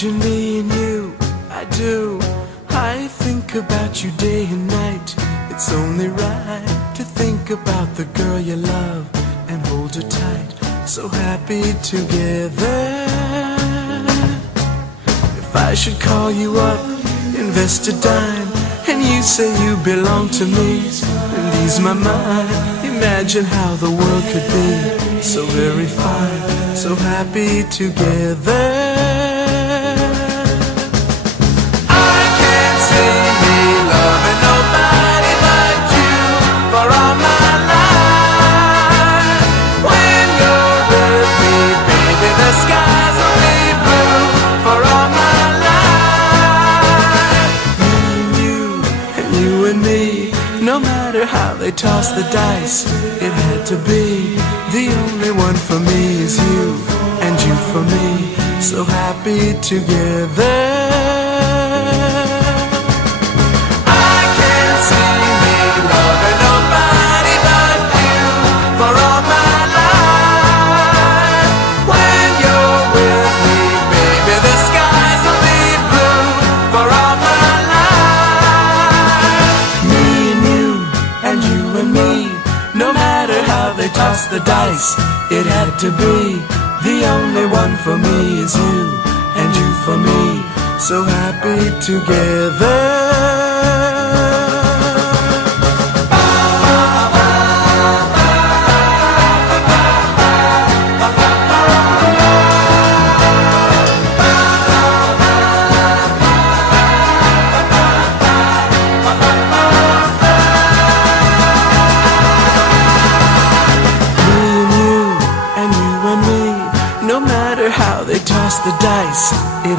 Imagine me and you, I do. I think about you day and night. It's only right to think about the girl you love and hold her tight. So happy together. If I should call you up, invest a dime, and you say you belong to me and ease my mind, imagine how the world could be so very fine, so happy together. No matter how they toss the dice, it had to be. The only one for me is you, and you for me, so happy together. I can't see me loving nobody but you for all my life. When you're with me, baby, the skies will be blue for all my life. And you and me, no matter how they toss the dice, it had to be. The only one for me is you, and you for me, so happy together. No matter how they toss the dice, it